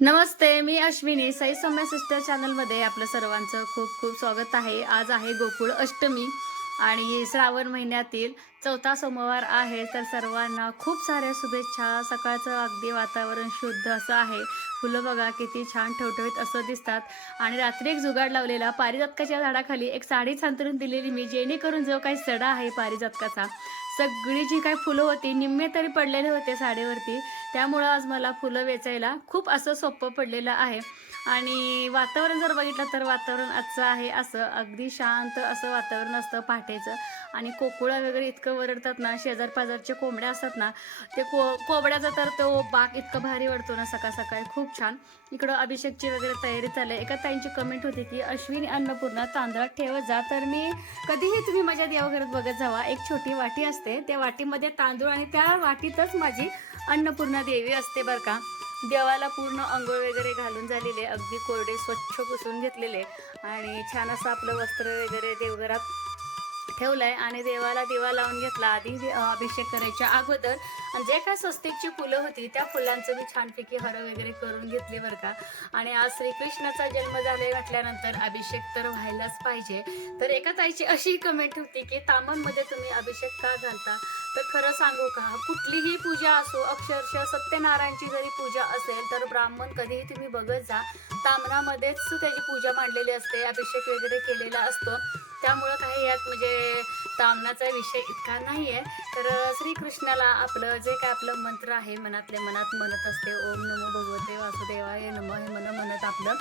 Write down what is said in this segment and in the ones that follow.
नमस्ते मी अश्विनी. साई सौम्य सिस्टर चॅनलमध्ये आपलं सर्वांचं खूप खूप स्वागत आहे. आज आहे गोकुळ अष्टमी आणि श्रावण महिन्यातील चौथा सोमवार आहे. तर सर्वांना खूप साऱ्या शुभेच्छा. सकाळचं अगदी वातावरण शुद्ध असं आहे. फुलं बघा किती छान ठवठवीत असं दिसतात. आणि रात्री एक जुगाड लावलेला पारिजातकाच्या झाडाखाली एक साडी सांतरून दिलेली मी जेणेकरून जो काही सडा आहे पारिजातकाचा. सगळी जी काही फुलं होती निम्मे तरी पडलेले होते साडीवरती. त्यामुळं आज मला फुलं वेचायला खूप असं सोपं पडलेलं आहे. आणि वातावरण जर बघितलं तर वातावरण आजचं आहे असं अगदी शांत असं वातावरण असतं पहाटेचं. आणि कोकुळा वगैरे इतकं वरडतात ना शेजार पाजारचे कोंबड्या असतात ना ते को कोंबड्याचा तर तो बाग इतकं भारी वाढतो ना सकाळ सकाळी खूप छान. इकडं अभिषेकची वगैरे तयारी चालली आहे. एका ताईंची कमेंट होती की अश्विनी अन्नपूर्णा तांदळात ठेवत जा तर मी कधीही तुम्ही माझ्या देवघरात बघत जावा. एक छोटी वाटी असते. त्या वाटीमध्ये तांदूळ आणि त्या वाटीतच माझी अन्नपूर्णा देवी असते बरं का. देवाला पूर्ण अंघोळ वगैरे घालून झालेले अगदी कोरडे स्वच्छ पुसून घेतलेले आणि छान असं आपलं वस्त्र वगैरे देवघरात ठेवलंय आणि देवाला दिवा लावून घेतला. आधी अभिषेक करायच्या अगोदर. आणि जे काय स्वस्तिकची फुलं होती त्या फुलांचं मी छानपैकी हर वगैरे करून घेतले बरं का. आणि आज श्रीकृष्णाचा जन्म झाले म्हटल्यानंतर अभिषेक तर व्हायलाच पाहिजे. तर एका ताईची अशी कमेंट होती की तामनमध्ये तुम्ही अभिषेक का घालता? तर खरं सांगू का? कुठलीही पूजा असो अक्षरशः सत्यनारायणची जरी पूजा असेल तर ब्राह्मण कधीही तुम्ही बघत जा. तामणामध्येच त्याची पूजा मांडलेली असते अभिषेक वगैरे केलेला असतो. त्यामुळं काही यात म्हणजे तामणाचा विषय इतका नाही आहे तर श्रीकृष्णाला आपलं जे काय आपलं मंत्र आहे मनातल्या मनात म्हणत असते ओम नमो भगवते वासुदेवाय नम हे मन म्हणत आपलं.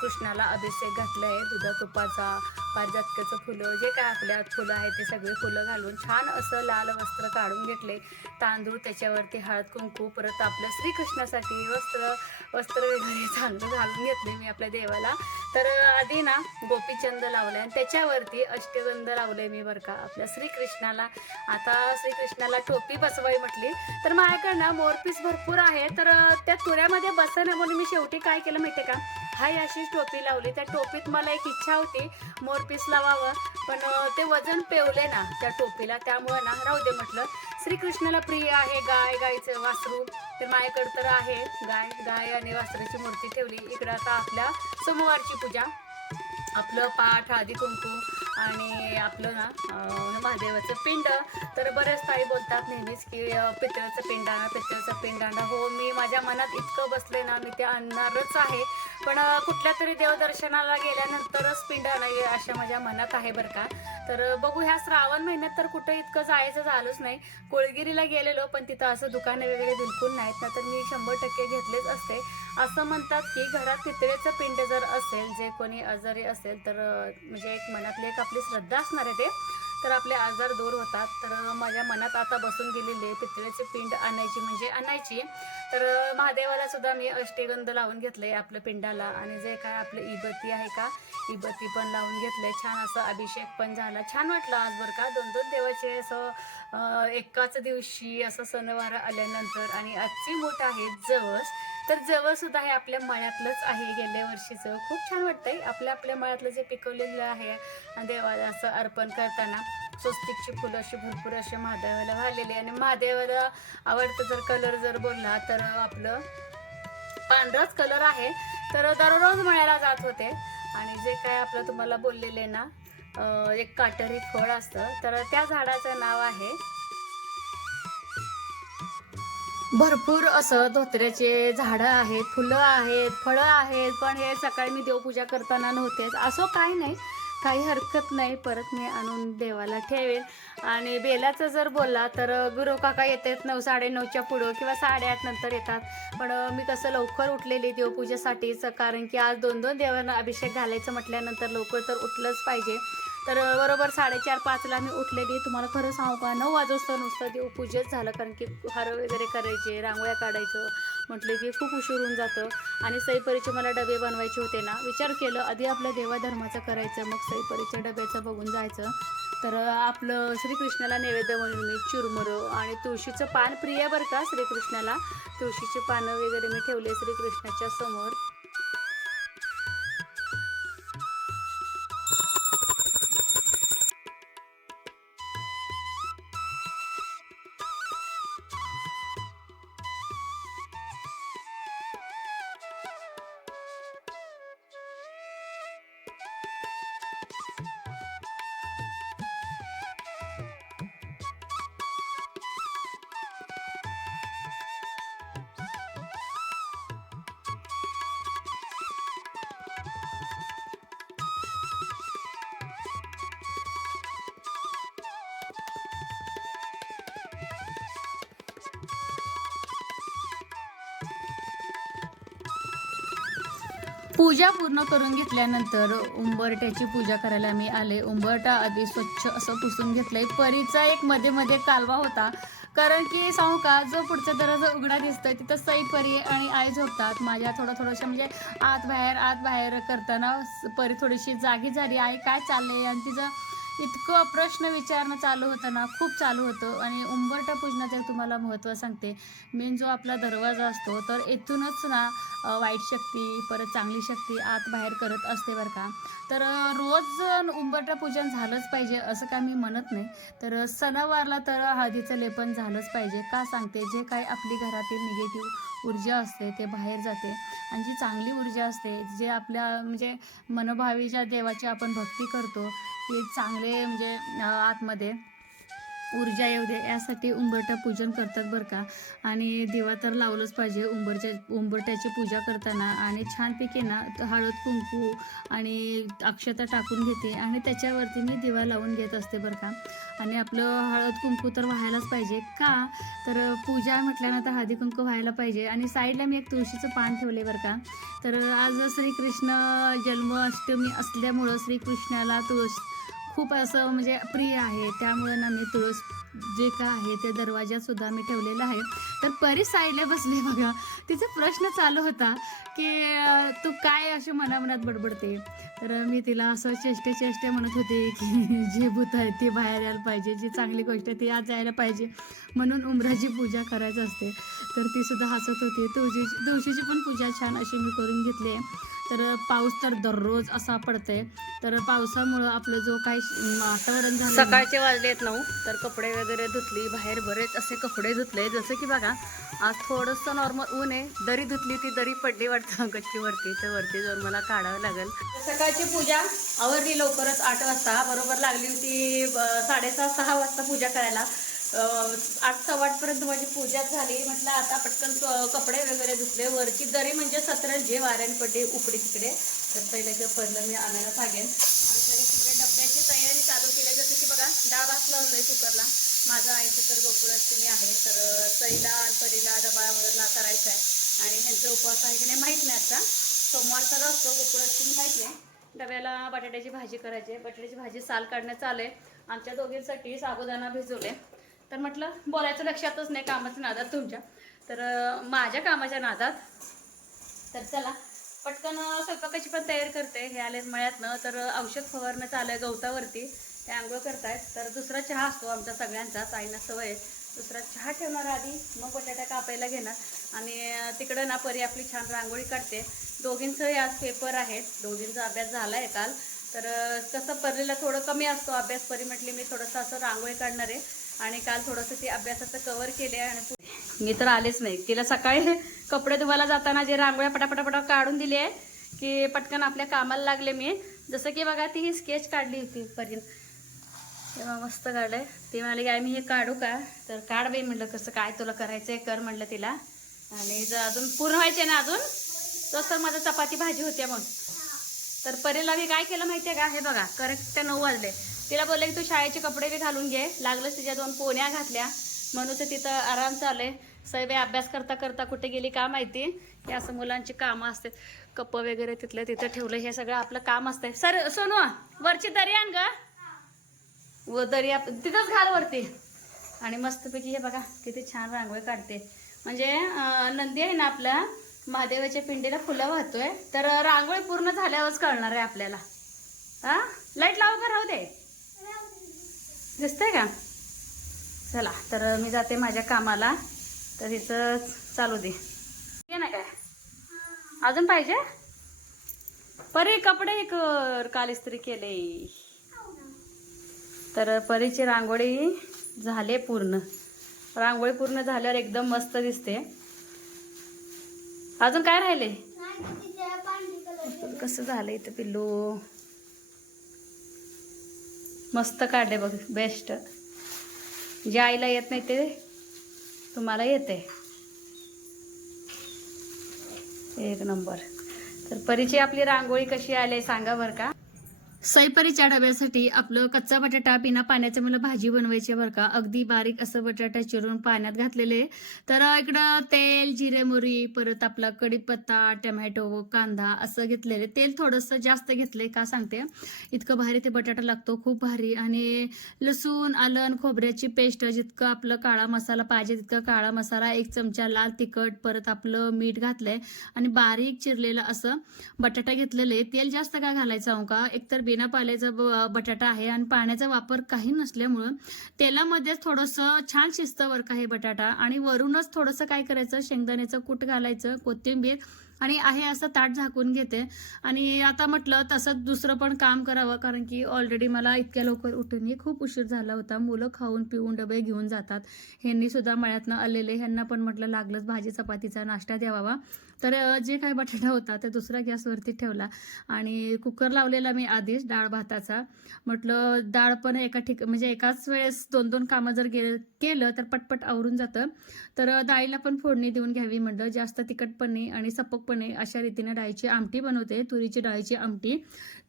कृष्णाला अभिषेक घातला आहे दुधा तुपाचा पारिजातकाचं फुलं जे काय आपल्या फुलं आहेत ते सगळे फुलं घालून छान असं लाल वस्त्र काढून घेतले. तांदूळ त्याच्यावरती हळद कुंकू परत आपलं श्रीकृष्णासाठी वस्त्र वस्त्र वगैरे चांगलं घालून घेतले मी आपल्या देवाला. तर आधी ना गोपीचंद लावलाय आणि त्याच्यावरती अष्टगंध लावलंय मी बरं का आपल्या श्रीकृष्णाला. आता श्रीकृष्णाला टोपी बसवाई म्हटली. तर माझ्याकडे ना मोरपीस भरपूर आहे. तर त्या तुऱ्यामध्ये बसणं म्हणून मी शेवटी काय केलं माहिती आहे का? हाय अशी टोपी लावली. त्या टोपीत मला एक इच्छा होती मोरपीस लावावं. पण ते वजन पेवले ना त्या टोपीला त्यामुळे ना राहू दे म्हटलं. श्रीकृष्णाला प्रिय आहे गाय गायचं वासरू. तर माझ्याकडे तर आहे गाय गाय आणि वासराची मूर्ती ठेवली. इकडं आता आपल्या सोमवारची पूजा. आपलं पाठ आधी कुंकू आणि आपलं ना महादेवाचं पिंड. तर बरेच ताई बोलतात नेहमीच की अं, पितळाचं पिंड आणा पितळाचं पिंड आणा. हो मी माझ्या मनात इतकं बसले ना मी ते आणणारच आहे. पण कुठल्या तरी देवदर्शनाला गेल्यानंतरच पिंड आणावी अशा माझ्या मनात आहे बरं का. तर बघू ह्या श्रावण महिन्यात तर कुठं इतकं जायचं झालंच नाही. कोळगिरीला गेलेलो पण तिथं असं दुकानं वगैरे बिलकुल नाहीत. ना तर मी शंभर टक्के घेतलेच असते. असं म्हणतात की घरात पितळेचं पिंड जर असेल जे कोणी आजारी असेल तर म्हणजे एक मनातली एक आपली श्रद्धा असणार आहे ते. तर आपले आजार दूर होतात. तर माझ्या मनात आता बसून गेलेले पितळेचे पिंड आणायची म्हणजे आणायची. तर महादेवाला सुद्धा मी अष्टीगंध लावून घेतलंय आपल्या पिंडाला. आणि जे काय आपलं इबती आहे का? इबत्ती पण लावून घेतलंय. छान असं अभिषेक पण झाला. छान वाटलं आज बरं का? दोन दोन देवाचे असं एकाच दिवशी असं सणवार आल्यानंतर. आणि आजची मोठ आहे जवस तर जवळ सुद्धा हे आपल्या मळ्यातलंच आहे. गेल्या वर्षीचं खूप छान वाटतंय. आपल्या आपल्या मळ्यातलं जे पिकवलेलं आहे देवाला असं अर्पण करताना स्वस्तिकची फुलं अशी भरपूर असे महादेवाला वाहिलेली आणि महादेवाला आवडतं जर कलर जर बोलला तर आपलं पांढराच कलर आहे. तर दररोज मळ्याला जात होते. आणि जे काय आपलं तुम्हाला बोललेले ना एक काटेरी फळ असतं. तर त्या झाडाचं नाव आहे भरपूर असं धोत्र्याचे झाडं आहेत फुलं आहेत फळं आहेत पण हे सकाळी मी देवपूजा करताना नव्हतेच. असं काही नाही. काही हरकत नाही. परत मी आणून देवाला ठेवेल आणि बेलाचं जर बोलला तर गुरु काका येतात नऊ साडेनऊच्या पुढं किंवा साडेआठ नंतर येतात. पण मी कसं लवकर उठलेली देवपूजेसाठीच कारण की आज दोन दोन देवांना अभिषेक घालायचं म्हटल्यानंतर लवकर तर उठलंच पाहिजे. तर बरोबर साडेचार पाचला मी उठलेली. तुम्हाला खरं सांगू का नऊ वाजता नुसतं देवपूजेच झालं. कारण की हार वगैरे करायचे रांगोळ्या काढायचं. म्हटलं की खूप उशीर होऊन जातं. आणि सईपरीचे मला डबे बनवायचे होते ना. विचार केलं आधी आपल्या देवाधर्माचं करायचं मग सईपरीच्या डब्याचं बघून जायचं. तर आपलं श्रीकृष्णाला नैवेद्य म्हणून मी चुरमुरं आणि तुळशीचं पान. प्रिय बरं का श्रीकृष्णाला? तुळशीची पानं वगैरे मी ठेवले श्रीकृष्णाच्या समोर. पूजा पूर्ण करून घेतल्यानंतर उंबरट्याची पूजा करायला मी आले. उंबरटा आधी स्वच्छ असं पुसून घेतलंय. परीचा एक मध्ये मध्ये कालवा होता. कारण की सांगू का जो पुढचा दरवाजा उघडा दिसतोय तिथं सई परी आणि आई झोपतात. माझ्या थोडं थोडंसं म्हणजे आत बाहेर आत बाहेर करताना परी थोडीशी जागी झाली आई काय चाललंय? आणि तिचं इतकं प्रश्न विचारणं चालू होतं ना खूप चालू होतं. आणि उंबरटा पूजनाचं एक तुम्हाला महत्त्व सांगते मेन जो आपला दरवाजा असतो तर येथूनच ना वाईट शक्ती परत चांगली शक्ती आत बाहेर करत असते बरं का. तर रोज उंबरटा पूजन झालंच पाहिजे असं काय मी म्हणत नाही. तर सणावारला तर हळदीचं लेपन झालंच पाहिजे. का सांगते? जे काही आपली घरातील निगेटिव्ह ऊर्जा असते ते बाहेर जाते. आणि जी चांगली ऊर्जा असते जे आपल्या म्हणजे मनोभावी ज्या देवाची आपण भक्ती करतो की चांगले म्हणजे आतमध्ये. ऊर्जा येऊ दे यासाठी उंबरटा पूजन करतात बरं का. आणि दिवा तर लावलंच पाहिजे उंबरच्या उंबरट्याची पूजा करताना. आणि छानपैकी ना हळद कुंकू आणि अक्षता टाकून घेते. आणि त्याच्यावरती मी दिवा लावून घेत असते बरं का. आणि आपलं हळद कुंकू तर व्हायलाच पाहिजे. का? तर पूजा म्हटल्यानंतर हळदी कुंकू व्हायला पाहिजे. आणि साईडला मी एक तुळशीचं पान ठेवले बरं का. तर आज श्रीकृष्ण जन्माष्टमी असल्यामुळं श्रीकृष्णाला तुळस खूप असं म्हणजे प्रिय आहे. त्यामुळं ना मी तुळस जे काय आहे ते दरवाज्यात सुद्धा मी ठेवलेलं आहे. तर परी साईला बसली बघा. तिचा प्रश्न चालू होता की तू काय अशी मनामनात बडबडते? तर मी तिला असं चेष्टे चेष्टे म्हणत होते की जे भूत आहे ते बाहेर यायला पाहिजे. जी चांगली गोष्ट आहे ती आज यायला पाहिजे. म्हणून उमराची पूजा करायची असते. तर ती सुद्धा हसत होती. तुळशीची तुळशीची पण पूजा छान अशी मी करून घेतली आहे. तर पाऊस तर दररोज असा पडतोय. तर पावसामुळं आपलं जो काही वातावरण झालं सकाळचे सकाळचे वाजलेत नऊ तर कपडे वगैरे धुतली बाहेर बरेच असे कपडे धुतले. जसं की बघा आज थोडंसं नॉर्मल ऊन आहे. दरी धुतली ती दरी पडली वाटतं गच्चीवरती तर वरती जाऊन मला काढावं लागेल. सकाळची पूजा आवरली लवकरच आठ वाजता. बरोबर लागली होती साडेसहा सहा वाजता पूजा करायला. आठ सव्वा आठपर्यंत माझी पूजा झाली. म्हटलं आता पटकन क- कपडे वगैरे धुतले. वरची दरी म्हणजे सतरंज जे वाऱ्याने पडली उकडी तिकडे. तर पहिलं ते पहिलं मी आणायला सांगेन. आणि तिकडे डब्याची तयारी चालू केली. जसं की बघा डाळ भात कुकरला. माझं आईचं तर गोकुळाष्टमी आहे. तर सईला परीला डबा वगैरे करायचा आहे. आणि ह्यांचा उपवास आहे की नाही माहीत नाही आता. सोमवार असतो. गोकुळाष्टमी माहीत नाही. डब्याला बटाट्याची भाजी करायची आहे. बटाट्याची भाजी साल काढण्यात आले आमच्या दोघींसाठी साबुदाणा भिजवले तर म्हटलं बोलायचं लक्षातच नाही कामाच्या नादात तुमच्या. तर माझ्या कामाच्या नादात. तर चला पटकन स्वयंपाकाची पण तयारी करते. हे आले मळ्यातनं. तर औषध फवारणं चालू आहे गवतावरती. ते आंघोळ करतायत. तर दुसरा चहा असतो आमच्या सगळ्यांचा. ताईंना सवय आहे. दुसरा चहा ठेवणार आधी. मग बटाटा कापायला घेणार. आणि तिकडं ना परी आपली छान रांगोळी काढते. दोघींचंही आज पेपर आहेत. दोघींचा अभ्यास झाला आहे काल. तर कसं परीला थोडं कमी असतो अभ्यास. परी म्हटली मी थोडंसं असं रांगोळी काढणार आहे. आणि काल थोडंसं ती अभ्यासाचं कवर केले आणि मी तर आलेच नाही. तिला सकाळी कपडे धुवायला जाताना जे रांगोळ्या पटापटापटा काढून दिली आहे की पटकन आपल्या कामाला लागले मी. जसं की बघा ती ही स्केच काढली होती पर्यंत. तेव्हा मस्त काढलंय. ती म्हणाली काय मी हे काढू का? तर काढ बाई म्हटलं कसं काय तुला करायचंय कर म्हटलं तिला. आणि जर अजून पूर्ण व्हायचे ना अजून? तसं माझं चपाती भाजी होत्या मग. तर परीला मी काय केलं माहितीये का? हे बघा करेक्ट ते नऊ वाजले. तिला बोलले की तू शाळेचे कपडे बी घालून घे. लागलंच तिच्या दोन पोण्या घातल्या. म्हणून तर तिथं आराम चालले सैबे अभ्यास करता करता कुठे गेली का माहिती? हे असं मुलांची कामं असते कप वगैरे तिथलं तिथं ठेवलं. हे सगळं आपलं काम असतंय. सर सोनू वरची दरी आण ग. व दरी आप तिथंच घाल वरती. आणि मस्तपैकी हे बघा किती छान रांगोळी काढते. म्हणजे नंदी आहे ना आपल्या महादेवाच्या पिंडीला फुलं वाहतोय. तर रांगोळी पूर्ण झाल्यावरच कळणार आहे आपल्याला. हा? लाइट लावू का? राहू दे. दिसतंय का? चला तर मी जाते माझ्या कामाला. तर हिचं चालू दे. ना काय? अजून पाहिजे? परी कपडे कर काल इस्त्री केले. तर परीची रांगोळी झाले पूर्ण. रांगोळी पूर्ण झाल्यावर एकदम मस्त दिसते. अजून काय राहिले? कसं झालं इथं पिल्लू? मस्त काढले बघ बेस्ट जे म्हणजे आईला येत नाही ते तुम्हाला येते. एक नंबर तर परीची आपली रांगोळी कशी आली सांगा बरं का? सैपरीच्या डब्यासाठी आपलं कच्चा बटाटा बिना पाण्याचं मला भाजी बनवायची आहे बरं का. अगदी बारीक असं बटाटा चिरून पाण्यात घातलेले तर इकडं तेल जिरे मोरी परत आपला कढीपत्ता टमॅटो कांदा असं घेतलेले तेल थोडंसं जास्त घेतले का सांगते. इतकं भारी ते बटाटा लागतो खूप भारी. आणि लसूण आलं खोबऱ्याची पेस्ट जितकं आपलं काळा मसाला पाहिजे तितका काळा मसाला एक चमचा लाल तिखट परत आपलं मीठ घातलंय. आणि बारीक चिरलेलं असं बटाटा घेतलेले तेल जास्त का घालायचं का? एकतर बिना पाल्याचा ब- बटाटा आहे आणि पाण्याचा वापर काही नसल्यामुळं तेलामध्येच थोडंसं छान शिजतं वर का हे बटाटा. आणि वरूनच थोडंसं काय करायचं? शेंगदाण्याचं कूट घालायचं कोथिंबीर आणि आहे असं ताट झाकून घेते. आणि आता म्हटलं तसंच दुसरं पण काम करावं कारण की ऑलरेडी मला इतक्या लवकर उठूनही खूप उशीर झाला होता. मुलं खाऊन पिऊन डबे घेऊन जातात. ह्यांनी सुद्धा मळ्यातनं आलेले. ह्यांना पण म्हटलं लागलंच भाजी चपातीचा नाश्ता द्यावा. तर जे काही बटाटा होता ते दुसऱ्या गॅसवरती ठेवला आणि कुकर लावलेला मी आधीच डाळ भाताचा. म्हटलं डाळ पण एका ठिक म्हणजे एकाच वेळेस दोन दोन कामं जर गे केलं तर पटपट आवरून जातं. तर डाळीला पण फोडणी देऊन घ्यावी म्हटलं. जास्त तिखटपणे आणि सपकपणे अशा रीतीने डाळीची आमटी बनवते तुरीची डाळीची आमटी.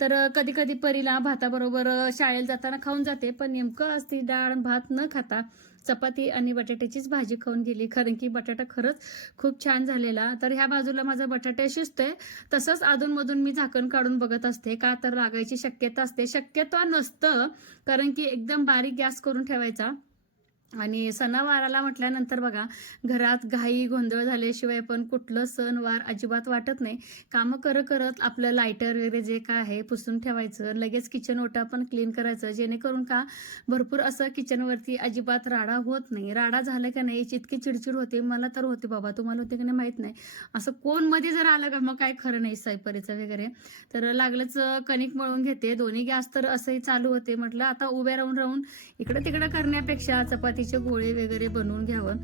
तर कधी कधी परीला भाताबरोबर शाळेला जाताना खाऊन जाते पण नेमकं असती डाळ भात न खाता चपाती आणि बटाट्याचीच भाजी खाऊन गेली. कारण की बटाटा खरंच खूप छान झालेला. तर ह्या बाजूला माझा बटाटा शिजतोय. तसंच अधूनमधून मी झाकण काढून बघत असते. का तर लागायची शक्यता असते. शक्यता नसतं. कारण की एकदम बारीक गॅस करून ठेवायचा. आणि सणावाराला म्हटल्यानंतर बघा घरात घाई गोंधळ झाल्याशिवाय पण कुठलं सणवार अजिबात वाटत नाही. कामं करत करत आपलं लायटर वगैरे जे काय आहे पुसून ठेवायचं. लगेच किचन ओटा पण क्लीन करायचं. जेणेकरून का भरपूर असं किचनवरती अजिबात राडा होत नाही. राडा झाला का नाही इतकी चिडचिड होते मला तर होते बाबा. तुम्हाला होते की नाही माहीत नाही. असं कोणमध्ये जर आलं का मग काय खरं नाही सैपरीचं वगैरे. तर लागलंच कणिक मळून घेते. दोन्ही गॅस तर असंही चालू होते. म्हटलं आता उभे राहून राहून इकडं तिकडं करण्यापेक्षा चपातीचे गोळे वगैरे बनवून घ्यावं.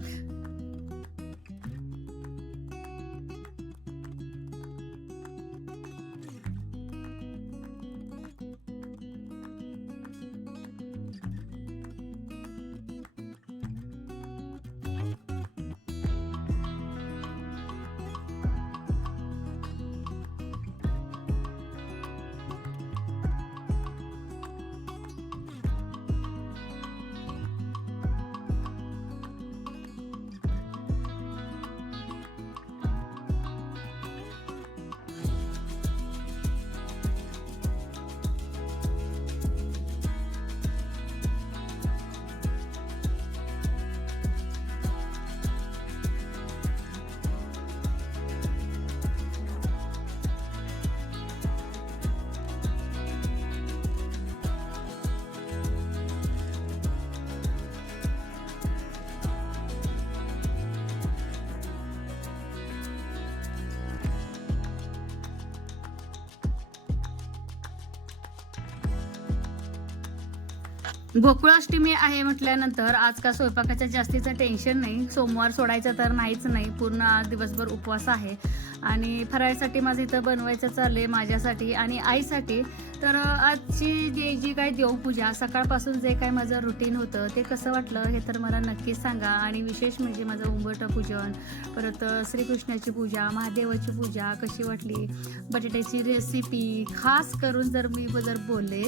गोकुळाष्टमी आहे म्हटल्यानंतर आज का स्वयंपाकाच्या जास्तीचं टेन्शन नाही. सोमवार सोडायचं तर नाहीच नाही. पूर्ण दिवसभर उपवास आहे. आणि फराळसाठी माझं इथं बनवायचं चाललं आहे माझ्यासाठी आणि आईसाठी. तर आजची जे जी काय देवपूजा सकाळपासून जे काय माझं रुटीन होतं ते कसं वाटलं हे तर मला नक्कीच सांगा. आणि विशेष म्हणजे माझं उंबरठं पूजन परत श्रीकृष्णाची पूजा महादेवाची पूजा कशी वाटली बटाट्याची रेसिपी खास करून जर मी जर बोलले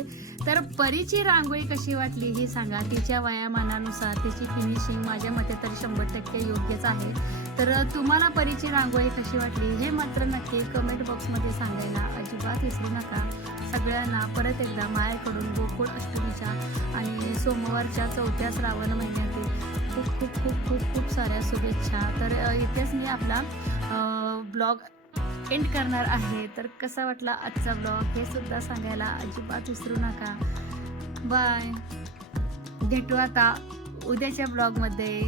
तर परीची रांगोळी कशी वाटली? हे सांगा. तिच्या वयामानानुसार तिची फिनिशिंग माझ्या मते तर शंभर टक्के योग्यच आहे. तर तुम्हाला परीची रांगोळी कशी वाटली? हे मात्र नक्की कमेंट बॉक्समध्ये सांगायला अजिबात विसरू नका. सगळ्यांना परत एकदा मायाकडून गोकुळ अष्टमीच्या आणि सोमवारच्या चौथ्या श्रावण महिन्यातील खूप खूप खूप खूप खूप साऱ्या शुभेच्छा. तर इथेच मी आपला ब्लॉग एंड करणार आहे. तर कसा वाटला आजचा ब्लॉग? हे सुद्धा सांगायला अजिबात विसरू नका. बाय. भेटू आता उद्याच्या ब्लॉगमध्ये